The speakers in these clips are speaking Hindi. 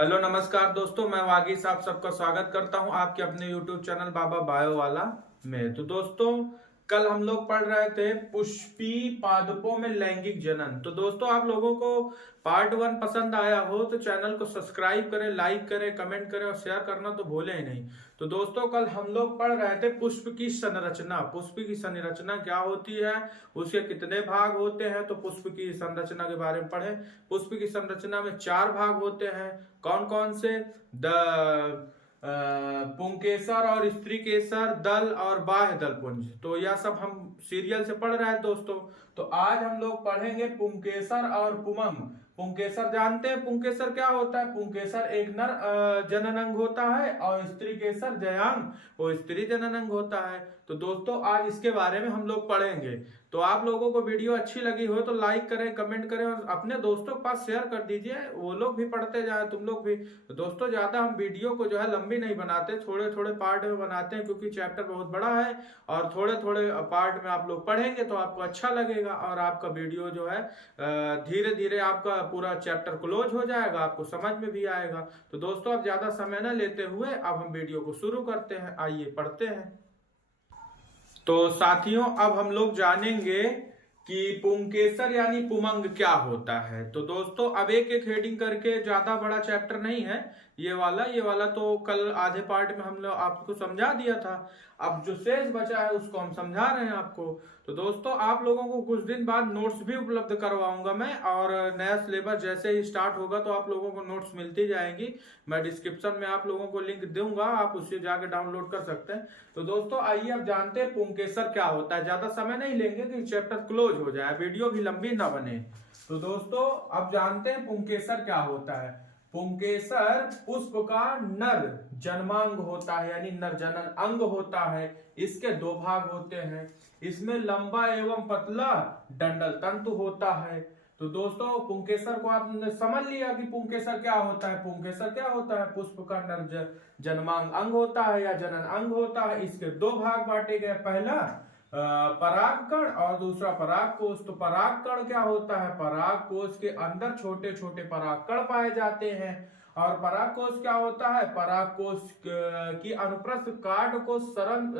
हेलो नमस्कार दोस्तों, मैं वागीश आप सबका स्वागत करता हूं आपके अपने यूट्यूब चैनल बाबा बायो वाला में। तो दोस्तों, कल हम लोग पढ़ रहे थे पुष्पी पादपों में लैंगिक जनन। तो दोस्तों, आप लोगों को पार्ट 1 पसंद आया हो तो चैनल को सब्सक्राइब करें, लाइक करें, कमेंट करें और शेयर करना तो भूलें ही नहीं। तो दोस्तों, कल हम लोग पढ़ रहे थे पुष्प की संरचना। पुष्प की संरचना क्या होती है, उसके कितने भाग होते हैं। तो पुष्प की संरचना के बारे में पढ़े। पुष्प की संरचना में 4 भाग होते हैं। कौन कौन से? पुंकेसर और स्त्री केसर, दल और बाह्य दल पुंज। तो यह सब हम सीरियल से पढ़ रहे हैं दोस्तों। तो आज हम लोग पढ़ेंगे पुंकेसर और पुमंग। पुंकेसर जानते हैं पुंकेसर क्या होता है? पुंकेसर एक नर जनन अंग होता है और स्त्री केसर जयांग वो स्त्री जनन अंग होता है। तो दोस्तों, आज इसके बारे में हम लोग पढ़ेंगे। तो आप लोगों को वीडियो अच्छी लगी हो तो लाइक करें, कमेंट करें और अपने दोस्तों के पास शेयर कर दीजिए, वो लोग भी पढ़ते जाए, तुम लोग भी। तो दोस्तों, ज्यादा हम वीडियो को जो है लंबी नहीं बनाते, थोड़े थोड़े पार्ट में बनाते हैं, क्योंकि चैप्टर बहुत बड़ा है और थोड़े थोड़े पार्ट में आप लोग पढ़ेंगे तो आपको अच्छा लगेगा और आपका वीडियो जो है धीरे धीरे आपका पूरा चैप्टर क्लोज हो जाएगा, आपको समझ में भी आएगा। तो दोस्तों, अब ज्यादा समय न लेते हुए अब हम वीडियो को शुरू करते हैं। आइए पढ़ते हैं। तो साथियों, अब हम लोग जानेंगे कि पुंकेसर यानी पुमंग क्या होता है। तो दोस्तों, अब एक एक हेडिंग करके, ज्यादा बड़ा चैप्टर नहीं है ये वाला तो कल आधे पार्ट में हम लोग आपको समझा दिया था। अब जो शेष बचा है उसको हम समझा रहे हैं आपको। तो दोस्तों, आप लोगों को कुछ दिन बाद नोट्स भी उपलब्ध करवाऊंगा मैं, और नया सिलेबस जैसे ही स्टार्ट होगा तो आप लोगों को नोट्स मिलती जाएंगी। मैं डिस्क्रिप्शन में आप लोगों को लिंक दूंगा, आप उससे जाकर डाउनलोड कर सकते हैं। तो दोस्तों, आइए अब जानते हैं पुंकेसर क्या होता है। ज्यादा समय नहीं लेंगे कि चैप्टर क्लोज हो जाए, वीडियो भी लंबी ना बने। तो दोस्तों, अब जानते हैं पुंकेसर क्या होता है। पुंकेसर पुष्प का नर जन्मांग होता है, यानी नर जनन अंग होता है। इसके 2 भाग होते हैं। इसमें लंबा एवं पतला डंडल तंतु होता है। तो दोस्तों, पुंकेसर को आपने समझ लिया कि पुंकेसर क्या होता है। पुंकेसर क्या होता है? पुष्प का नर जन्मांग अंग होता है या जनन अंग होता है। इसके 2 भाग बांटे गए, पहला परागकण और दूसरा परागकोश। तो परागकण क्या होता है? परागकोश के अंदर छोटे छोटे परागकण पाए जाते हैं। और परागकोश क्या होता है? परागकोश की अनुप्रस्थ काट को सरल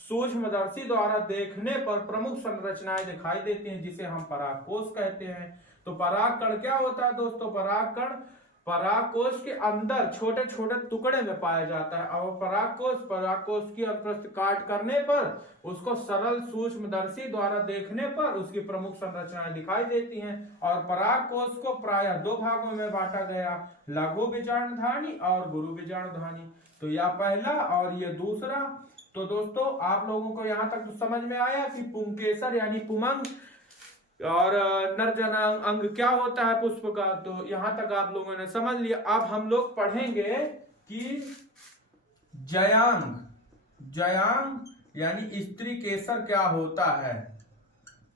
सूक्ष्मदर्शी द्वारा देखने पर प्रमुख संरचनाएं दिखाई देती हैं, जिसे हम परागकोश कहते हैं। तो परागकण क्या होता है दोस्तों? परागकण परागकोश के अंदर छोटे छोटे टुकड़े में पाया जाता है और परागकोश की अनुप्रस्थ काट करने पर उसको सरल सूक्ष्मदर्शी द्वारा देखने पर उसकी प्रमुख संरचनाएं दिखाई देती हैं। और परागकोश को प्रायः 2 भागों में बांटा गया, लघु बीजाणुधानी और गुरु बीजाणुधानी। तो यह पहला और ये दूसरा। तो दोस्तों, आप लोगों को यहाँ तक तो समझ में आया कि पुंकेसर यानी पुमंग और नर जनन अंग क्या होता है पुष्प का। तो यहां तक आप लोगों ने समझ लिया। अब हम लोग पढ़ेंगे कि जयांग यानी स्त्री केसर क्या होता है।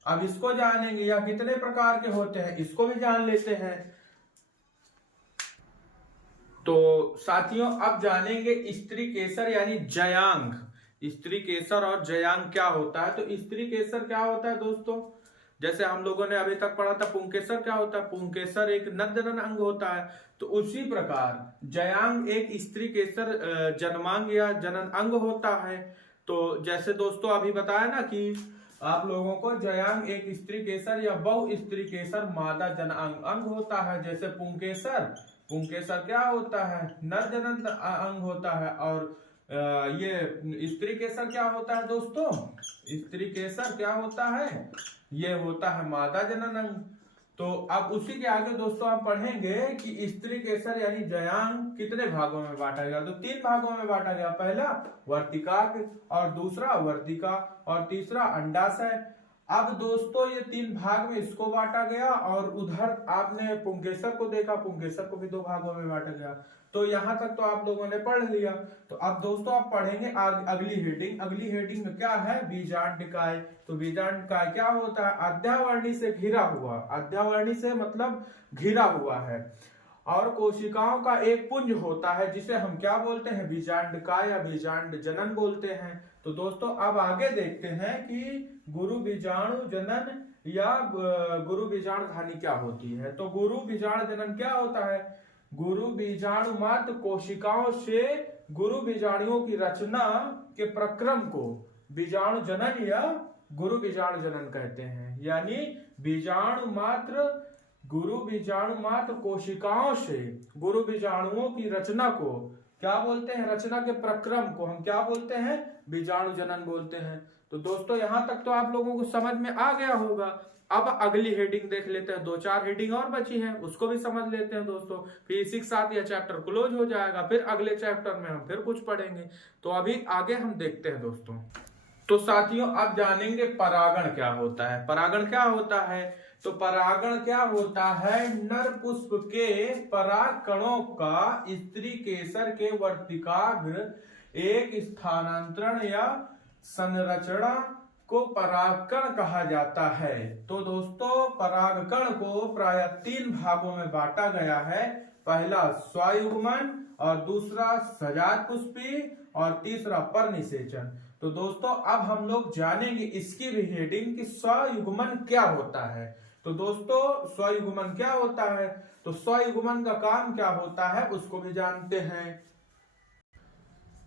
अब इसको जानेंगे, या कितने प्रकार के होते हैं इसको भी जान लेते हैं। तो साथियों, अब जानेंगे स्त्री केसर यानी जयांग। स्त्री केसर और जयांग क्या होता है। तो स्त्री केसर क्या होता है दोस्तों? जैसे हम लोगों ने अभी तक पढ़ा था पुंकेसर क्या होता है। पुंकेसर एक नर जनन अंग होता है। तो उसी प्रकार जयांग एक स्त्री केसर जन्मांग या जनन अंग होता है। तो जैसे दोस्तों अभी बताया ना कि आप लोगों को जयांग एक स्त्री केसर या बहु स्त्री केसर मादा जनन अंग होता है। जैसे पुंकेसर क्या होता है? नर जनन अंग होता है। और ये स्त्री केसर क्या होता है दोस्तों? स्त्री केसर क्या होता है? ये होता है मादा जनन अंग। तो अब उसी के आगे दोस्तों हम पढ़ेंगे कि स्त्री केसर यानी जयांग कितने भागों में बांटा गया। तो 3 भागों में बांटा गया, पहला वर्तिकाग्र और दूसरा वर्तिका और तीसरा अंडाशय। अब दोस्तों, ये 3 भाग में इसको बांटा गया और उधर आपने पुंकेसर को देखा, पुंकेसर को भी 2 भागों में बांटा गया। तो यहां तक तो आप लोगों ने पढ़ लिया। तो अब दोस्तों आप पढ़ेंगे अगली हेडिंग में क्या है? बीजांडकाय। तो बीजांडकाय क्या होता है? अध्यावर्णी से घिरा हुआ, अध्यावर्णी से मतलब घिरा हुआ है, और कोशिकाओं का एक पुंज होता है, जिसे हम क्या बोलते हैं? बीजांडकाय या बीजांड जनन बोलते हैं। तो दोस्तों, अब आगे देखते हैं कि गुरु बीजाणु जनन या गुरु बीजाणुधानी क्या होती है। तो गुरु बीजाणु जनन क्या होता है? गुरु बीजाणु मात्र कोशिकाओं से गुरु बीजाणुओं की रचना के प्रक्रम को बीजाणु जनन या गुरु बीजाणु जनन कहते हैं। यानी गुरु बीजाणु मात्र कोशिकाओं से गुरु बीजाणुओं की रचना को क्या बोलते हैं? रचना के प्रक्रम को हम क्या बोलते हैं? बीजाणु जनन बोलते हैं। तो दोस्तों यहां तक तो आप लोगों को समझ में आ गया होगा। अब अगली हेडिंग देख लेते हैं, 2-4 हेडिंग और बची हैं, उसको भी समझ लेते हैं दोस्तों। फिर इसी के साथ यह चैप्टर क्लोज हो जाएगा। फिर अगले चैप्टर में हम फिर कुछ पढ़ेंगे। तो अभी आगे हम देखते हैं दोस्तों। तो साथियों अब जानेंगे परागण क्या होता है। परागण क्या होता है? तो परागण क्या होता है? नर पुष्प के पराग कणों का स्त्री केसर के वर्तिकाग्र एक स्थानांतरण या संरचना को परागकण कहा जाता है। तो दोस्तों परागकण को प्रायः 3 भागों में बांटा गया है। पहला स्वयुग्मन और दूसरा सजातपुष्पी और तीसरा परनिषेचन। तो दोस्तों अब हम लोग जानेंगे इसकी भी हेडिंग कि स्वयुग्मन क्या होता है। तो दोस्तों स्वयुग्मन क्या होता है? तो स्वयुग्मन का काम क्या होता है उसको भी जानते हैं।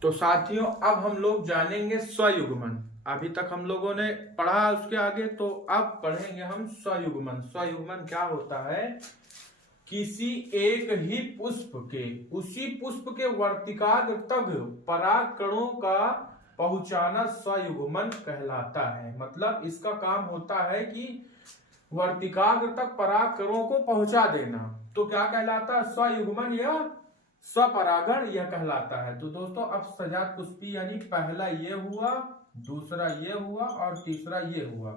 तो साथियों अब हम लोग जानेंगे स्वयुग्मन। अभी तक हम लोगों ने पढ़ा उसके आगे, तो अब पढ़ेंगे हम स्वयुग्मन। स्वयुग्मन क्या होता है? किसी एक ही पुष्प के उसी पुष्प के वर्तिकाग्र तक पराग कणों का पहुंचाना स्वयुग्मन कहलाता है। मतलब इसका काम होता है कि वर्तिकाग्र तक पराग कणों को पहुंचा देना। तो क्या कहलाता है? स्वयुग्मन या स्वपरागण यह कहलाता है। तो दोस्तों अब सजातपुष्पी यानी पहला ये हुआ, दूसरा ये हुआ और तीसरा ये हुआ।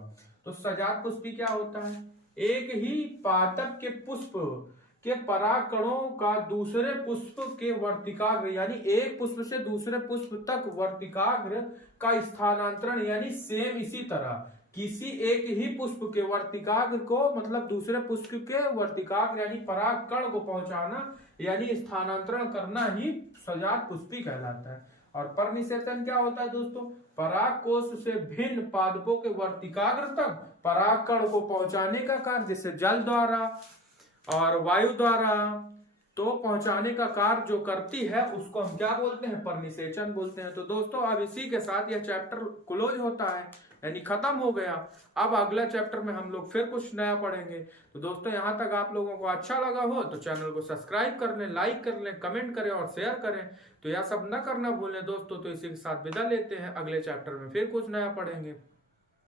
तो सजातपुष्पी क्या होता है? एक ही पादप के पुष्प के पराग कणों का दूसरे पुष्प के वर्तिकाग्र यानी एक पुष्प से दूसरे पुष्प तक वर्तिकाग्र का स्थानांतरण यानी सेम इसी तरह किसी एक ही पुष्प के वर्तिकाग्र को मतलब दूसरे पुष्प के वर्तिकाग्र यानी पराग कण को पहुंचाना यानी स्थानांतरण करना ही सजातपुष्पी कहलाता है। और परनिषेचन क्या होता है दोस्तों? पराग कोश से भिन्न पादपों के वर्तिकाग्र तक पराग कण को पहुंचाने का कार्य, जैसे जल द्वारा और वायु द्वारा तो पहुंचाने का कार्य जो करती है उसको हम क्या बोलते हैं? परनिषेचन बोलते हैं। तो दोस्तों अब इसी के साथ यह चैप्टर क्लोज होता है यानी खत्म हो गया। अब अगला चैप्टर में हम लोग फिर कुछ नया पढ़ेंगे। तो दोस्तों यहाँ तक आप लोगों को अच्छा लगा हो तो चैनल को सब्सक्राइब कर लें, लाइक कर लें, कमेंट करें और शेयर करें। तो यह सब न करना भूलें दोस्तों। तो इसी के साथ विदा लेते हैं, अगले चैप्टर में फिर कुछ नया पढ़ेंगे।